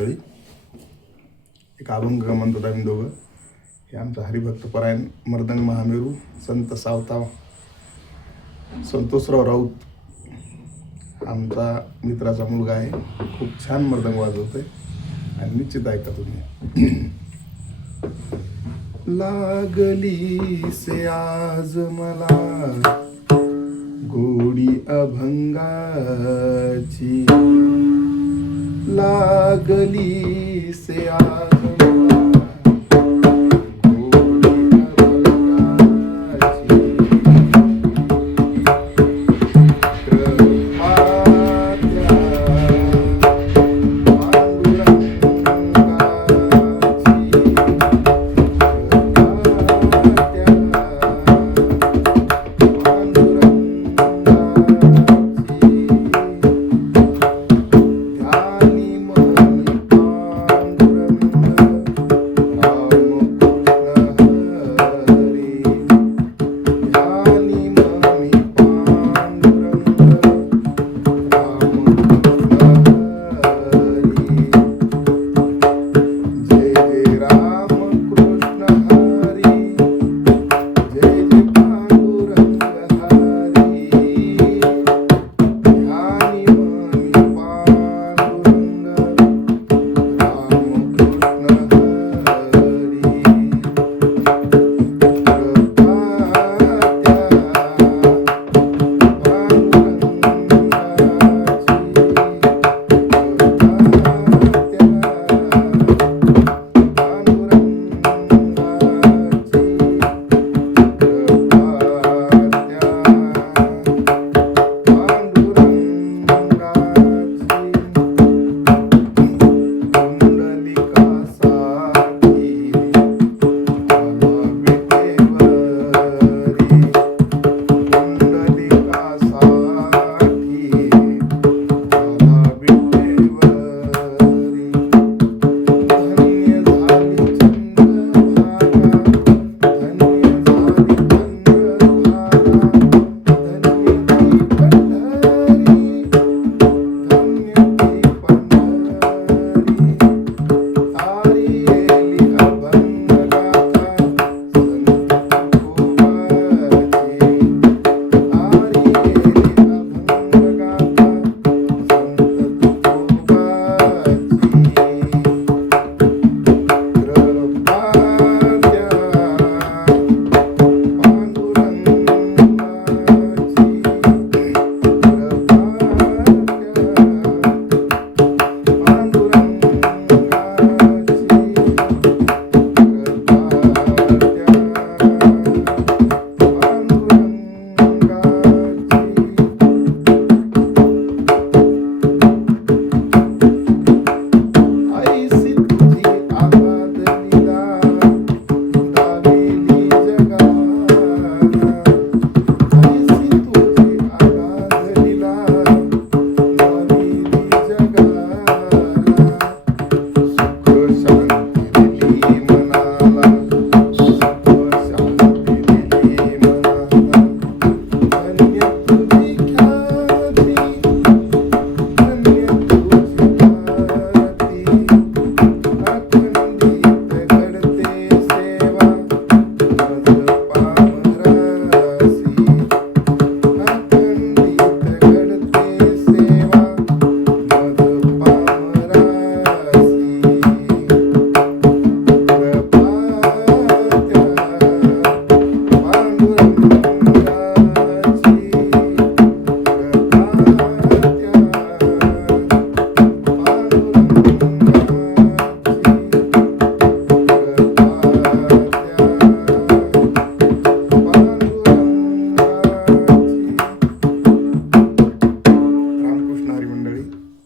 एक अभंग म्हणतो आम्ही दोघं. हे आमचा हरिभक्त परायण मर्दंग महामेरू संत सावता संतोषराव राऊत आमचा मित्राचा मुलगा आहे. खूप छान मर्दंग वाजवतोय आणि निश्चित ऐका तुम्ही. लागली से आज मला गोडी अभंगाची, लागली से आज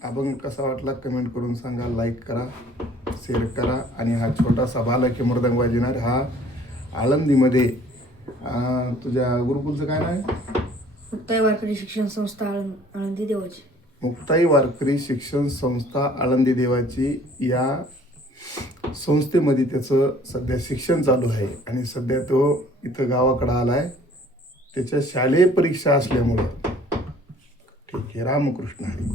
अभंग कसा वाटला कमेंट करून सांगा. लाईक करा, शेअर करा. आणि हा छोटासा बालक मृदंग वाजवणार हा आळंदीमध्ये तुझ्या गुरुकुलचं काय नाव आहे? मुक्ताई वारकरी शिक्षण संस्था आळंदी देवाची. मुक्ताई वारकरी शिक्षण संस्था आळंदी देवाची या संस्थेमध्ये त्याचं सध्या शिक्षण चालू आहे आणि सध्या तो इथं गावाकडं आला आहे. त्याच्या शालेय परीक्षा असल्यामुळं ठीक आहे. रामकृष्ण हरी.